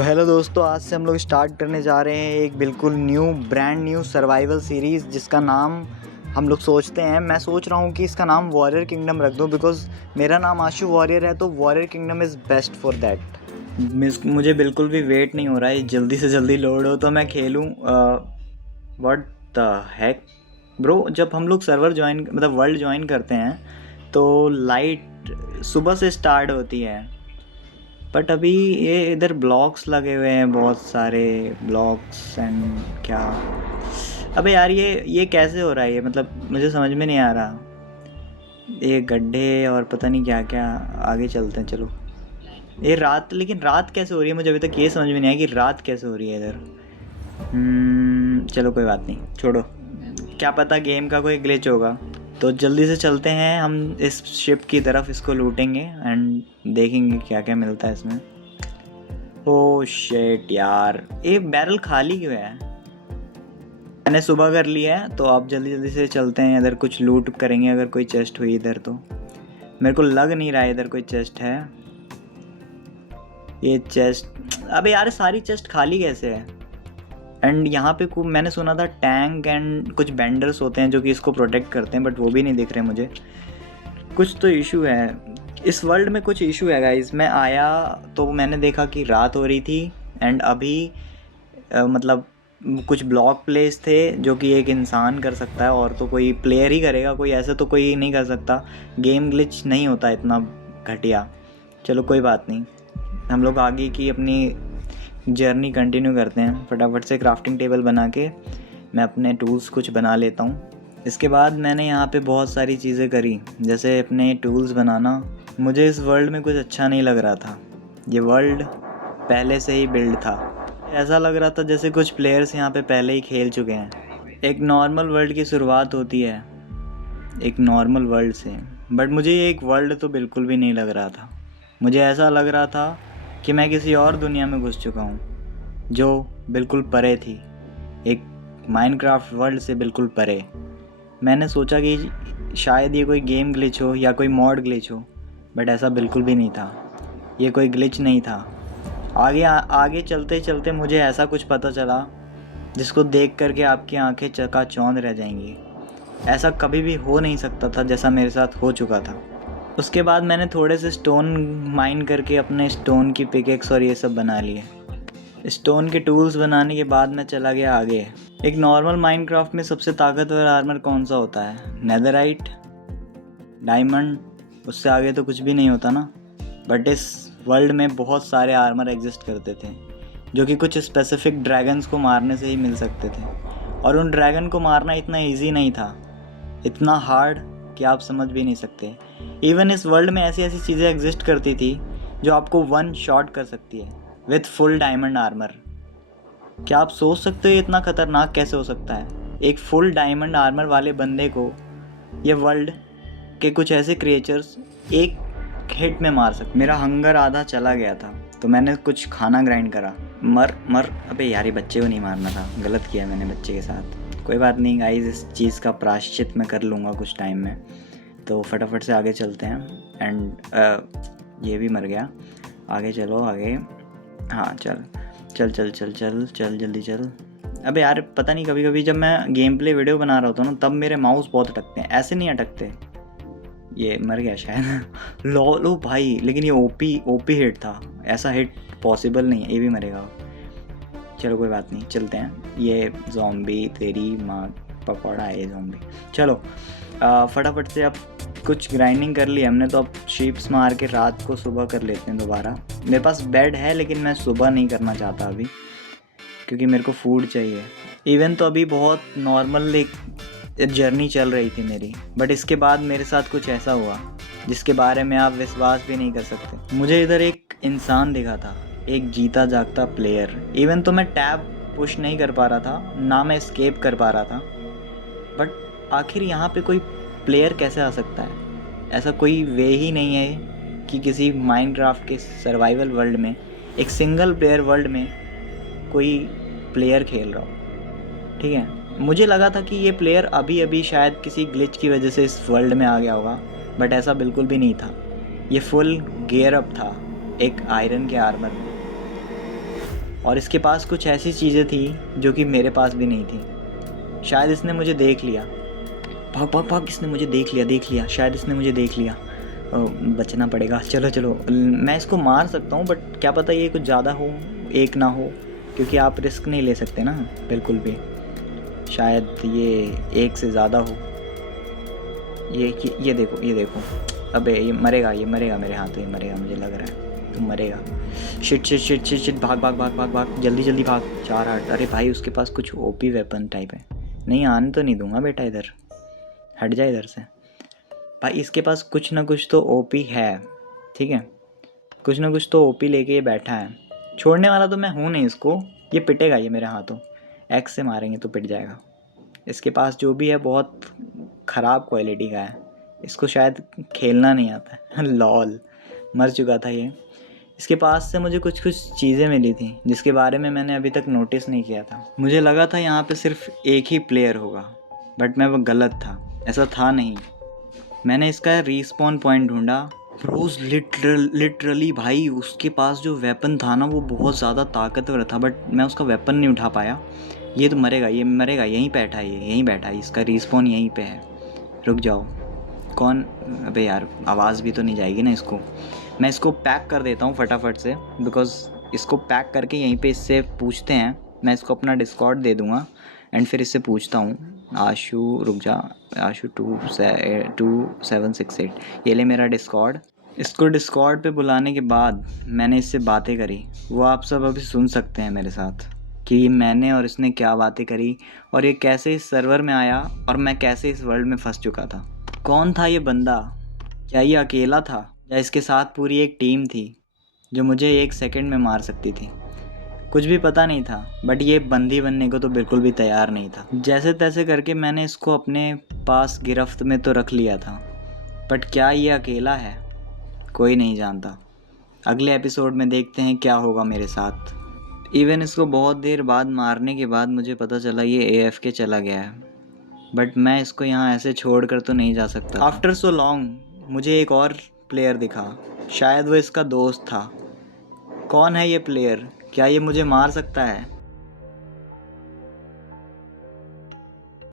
तो हेलो दोस्तों, आज से हम लोग स्टार्ट करने जा रहे हैं एक बिल्कुल ब्रांड न्यू सर्वाइवल सीरीज़ जिसका नाम हम लोग सोचते हैं। मैं सोच रहा हूँ कि इसका नाम वॉरियर किंगडम रख दूँ, बिकॉज़ मेरा नाम आशु वॉरियर है, तो warrior kingdom is best for that. मुझे बिल्कुल भी वेट नहीं हो रहा है, जल्दी से जल्दी लोड हो तो मैं खेलूँ। व्हाट द हेक ब्रो, जब हम लोग सर्वर ज्वाइन मतलब वर्ल्ड ज्वाइन करते हैं तो लाइट सुबह से स्टार्ट होती है, बट अभी ये इधर ब्लॉक्स लगे हुए हैं, बहुत सारे ब्लॉक्स एंड क्या। अबे यार, ये कैसे हो रहा है? ये मतलब मुझे समझ में नहीं आ रहा। ये गड्ढे और पता नहीं क्या क्या। आगे चलते हैं, चलो। ये रात, लेकिन रात कैसे हो रही है? मुझे अभी तक ये समझ में नहीं आया कि रात कैसे हो रही है इधर। चलो कोई बात नहीं, छोड़ो। क्या पता गेम का कोई ग्लिच होगा। तो जल्दी से चलते हैं हम इस शिप की तरफ, इसको लूटेंगे एंड देखेंगे क्या क्या मिलता है इसमें। ओह शिट यार, ये बैरल खाली क्यों है? मैंने सुबह कर लिया है, तो आप जल्दी जल्दी से चलते हैं। इधर कुछ लूट करेंगे अगर कोई चेस्ट हुई इधर तो। मेरे को लग नहीं रहा है इधर कोई चेस्ट है। ये चेस्ट, अबे यार सारी चेस्ट खाली कैसे है? एंड यहाँ पे मैंने सुना था टैंक एंड कुछ बेंडर्स होते हैं जो कि इसको प्रोटेक्ट करते हैं, बट वो भी नहीं दिख रहे मुझे। कुछ तो इशू है इस वर्ल्ड में, कुछ इशू है गाइस। मैं आया तो मैंने देखा कि रात हो रही थी एंड अभी मतलब कुछ ब्लॉक प्लेस थे जो कि एक इंसान कर सकता है, और तो कोई प्लेयर ही करेगा, कोई ऐसे तो कोई नहीं कर सकता। गेम ग्लिच नहीं होता इतना घटिया। चलो कोई बात नहीं, हम लोग आगे की अपनी जर्नी कंटिन्यू करते हैं। फटाफट से क्राफ्टिंग टेबल बना के मैं अपने टूल्स कुछ बना लेता हूँ। इसके बाद मैंने यहाँ पे बहुत सारी चीज़ें करी, जैसे अपने टूल्स बनाना। मुझे इस वर्ल्ड में कुछ अच्छा नहीं लग रहा था। ये वर्ल्ड पहले से ही बिल्ड था, ऐसा लग रहा था जैसे कुछ प्लेयर्स यहाँ पे पहले ही खेल चुके हैं। एक नॉर्मल वर्ल्ड की शुरुआत होती है एक नॉर्मल वर्ल्ड से, बट मुझे ये एक वर्ल्ड तो बिल्कुल भी नहीं लग रहा था। मुझे ऐसा लग रहा था कि मैं किसी और दुनिया में घुस चुका हूँ, जो बिल्कुल परे थी, एक माइनक्राफ्ट वर्ल्ड से बिल्कुल परे। मैंने सोचा कि शायद ये कोई गेम ग्लिच हो या कोई मॉड ग्लिच हो, बट ऐसा बिल्कुल भी नहीं था। ये कोई ग्लिच नहीं था। आगे चलते चलते मुझे ऐसा कुछ पता चला जिसको देख करके आपकी आंखें चकाचौंध रह जाएंगी। ऐसा कभी भी हो नहीं सकता था जैसा मेरे साथ हो चुका था। उसके बाद मैंने थोड़े से स्टोन माइन करके अपने स्टोन की पिकेक्स और ये सब बना लिए। स्टोन के टूल्स बनाने के बाद मैं चला गया आगे। एक नॉर्मल माइनक्राफ्ट में सबसे ताकतवर आर्मर कौन सा होता है? नेदरराइट, डायमंड, उससे आगे तो कुछ भी नहीं होता ना। बट इस वर्ल्ड में बहुत सारे आर्मर एग्जिस्ट करते थे जो कि कुछ स्पेसिफिक ड्रैगन्स को मारने से ही मिल सकते थे, और उन ड्रैगन को मारना इतना ईजी नहीं था, इतना हार्ड कि आप समझ भी नहीं सकते। इवन इस वर्ल्ड में ऐसी ऐसी चीज़ें एग्जिस्ट करती थी जो आपको वन शॉट कर सकती है विथ फुल डायमंड आर्मर। क्या आप सोच सकते हो इतना खतरनाक कैसे हो सकता है? एक फुल डायमंड आर्मर वाले बंदे को ये वर्ल्ड के कुछ ऐसे क्रिएचर्स एक हिट में मार सकते। मेरा हंगर आधा चला गया था, तो मैंने कुछ खाना ग्राइंड करा। मर अबे यार, ये बच्चे को नहीं मारना था, गलत किया मैंने बच्चे के साथ। कोई बात नहीं गाइस, इस चीज़ का प्रायश्चित मैं कर लूँगा कुछ टाइम में। तो फटाफट से आगे चलते हैं। एंड ये भी मर गया। आगे चलो आगे। हाँ चल चल चल चल चल चल जल्दी चल। अबे यार, पता नहीं, कभी कभी जब मैं गेम प्ले वीडियो बना रहा होता हूँ ना, तब मेरे माउस बहुत अटकते हैं। ऐसे नहीं अटकते। ये मर गया शायद। लो भाई, लेकिन ये ओपी हिट था, ऐसा हिट पॉसिबल नहीं है। ये भी मरेगा। चलो कोई बात नहीं, चलते हैं। ये ज़ॉम्बी तेरी माँ पकौड़ा है ये ज़ॉम्बी। चलो फटाफट से अब कुछ ग्राइंडिंग कर ली हमने, तो अब शीप्स मार के रात को सुबह कर लेते हैं दोबारा। मेरे पास बेड है, लेकिन मैं सुबह नहीं करना चाहता अभी, क्योंकि मेरे को फूड चाहिए। इवन तो अभी बहुत नॉर्मल एक जर्नी चल रही थी मेरी, बट इसके बाद मेरे साथ कुछ ऐसा हुआ जिसके बारे में आप विश्वास भी नहीं कर सकते। मुझे इधर एक इंसान दिखा था, एक जीता जागता प्लेयर। इवन तो मैं टैब पुश नहीं कर पा रहा था, ना मैं एस्केप कर पा रहा था, बट आखिर यहाँ पे कोई प्लेयर कैसे आ सकता है? ऐसा कोई वे ही नहीं है कि किसी माइनक्राफ्ट के सर्वाइवल वर्ल्ड में, एक सिंगल प्लेयर वर्ल्ड में कोई प्लेयर खेल रहा हो। ठीक है, मुझे लगा था कि ये प्लेयर अभी अभी शायद किसी ग्लिच की वजह से इस वर्ल्ड में आ गया होगा, बट ऐसा बिल्कुल भी नहीं था। ये फुल गियर अप था एक आयरन के आर्मर में। और इसके पास कुछ ऐसी चीज़ें थी जो कि मेरे पास भी नहीं थी। शायद इसने मुझे देख लिया। भाग भाग भाग, इसने मुझे देख लिया, शायद इसने मुझे देख लिया। बचना पड़ेगा। चलो चलो, मैं इसको मार सकता हूँ, बट क्या पता ये कुछ ज़्यादा हो, एक ना हो, क्योंकि आप रिस्क नहीं ले सकते ना बिल्कुल भी। शायद ये एक से ज़्यादा हो। ये देखो, ये देखो। अबे ये मरेगा मेरे हाथ में, ये मरेगा, मुझे लग रहा है तुम मरेगा। Shit shit shit shit shit, भाग भाग भाग भाग भाग, जल्दी जल्दी भाग। 4 हार्ट। अरे भाई उसके पास कुछ ओपी वेपन टाइप है। नहीं, आने तो नहीं दूंगा बेटा, इधर हट जा इधर से। भाई इसके पास कुछ ना कुछ तो ओपी है, ठीक है, कुछ ना कुछ तो ओपी लेके ये बैठा है। छोड़ने वाला तो मैं हूँ नहीं इसको, ये पिटेगा ये मेरे हाथों। एक्स से मारेंगे तो पिट जाएगा। इसके पास जो भी है बहुत ख़राब क्वालिटी का है, इसको शायद खेलना नहीं आता है। लॉल, मर चुका था ये। इसके पास से मुझे कुछ कुछ चीज़ें मिली थी जिसके बारे में मैंने अभी तक नोटिस नहीं किया था। मुझे लगा था यहाँ पे सिर्फ एक ही प्लेयर होगा, बट मैं वो गलत था, ऐसा था नहीं। मैंने इसका रीस्पॉन पॉइंट ढूंढा। रोज़ लिटरली भाई उसके पास जो वेपन था ना वो बहुत ज़्यादा ताकतवर था, बट मैं उसका वेपन नहीं उठा पाया। ये तो मरेगा, ये मरेगा, यहीं बैठा है, ये यहीं बैठा है, इसका रीस्पॉन यहीं पे है। रुक जाओ। कौन? अबे यार आवाज़ भी तो नहीं जाएगी ना इसको। मैं इसको पैक कर देता हूँ फटाफट से, बिकॉज़ इसको पैक करके यहीं पे इससे पूछते हैं। मैं इसको अपना डिस्कॉर्ड दे दूँगा एंड फिर इससे पूछता हूँ। आशु, रुक जा, आशु 2768, ये ले मेरा डिस्कॉर्ड। इसको डिस्कॉर्ड पे बुलाने के बाद मैंने इससे बातें करी, वो आप सब अभी सुन सकते हैं मेरे साथ कि मैंने और इसने क्या बातें करी और ये कैसे इस सर्वर में आया और मैं कैसे इस वर्ल्ड में फंस चुका था। कौन था ये बंदा? क्या ये अकेला था या इसके साथ पूरी एक टीम थी जो मुझे 1 सेकंड में मार सकती थी? कुछ भी पता नहीं था, बट ये बंदी बनने को तो बिल्कुल भी तैयार नहीं था। जैसे तैसे करके मैंने इसको अपने पास गिरफ्त में तो रख लिया था, बट क्या ये अकेला है? कोई नहीं जानता। अगले एपिसोड में देखते हैं क्या होगा मेरे साथ। इवन इसको बहुत देर बाद मारने के बाद मुझे पता चला ये AFK चला गया है, बट मैं इसको यहाँ ऐसे छोड़ कर तो नहीं जा सकता। आफ्टर सो लॉन्ग मुझे एक और प्लेयर दिखा, शायद वो इसका दोस्त था। कौन है ये प्लेयर? क्या ये मुझे मार सकता है?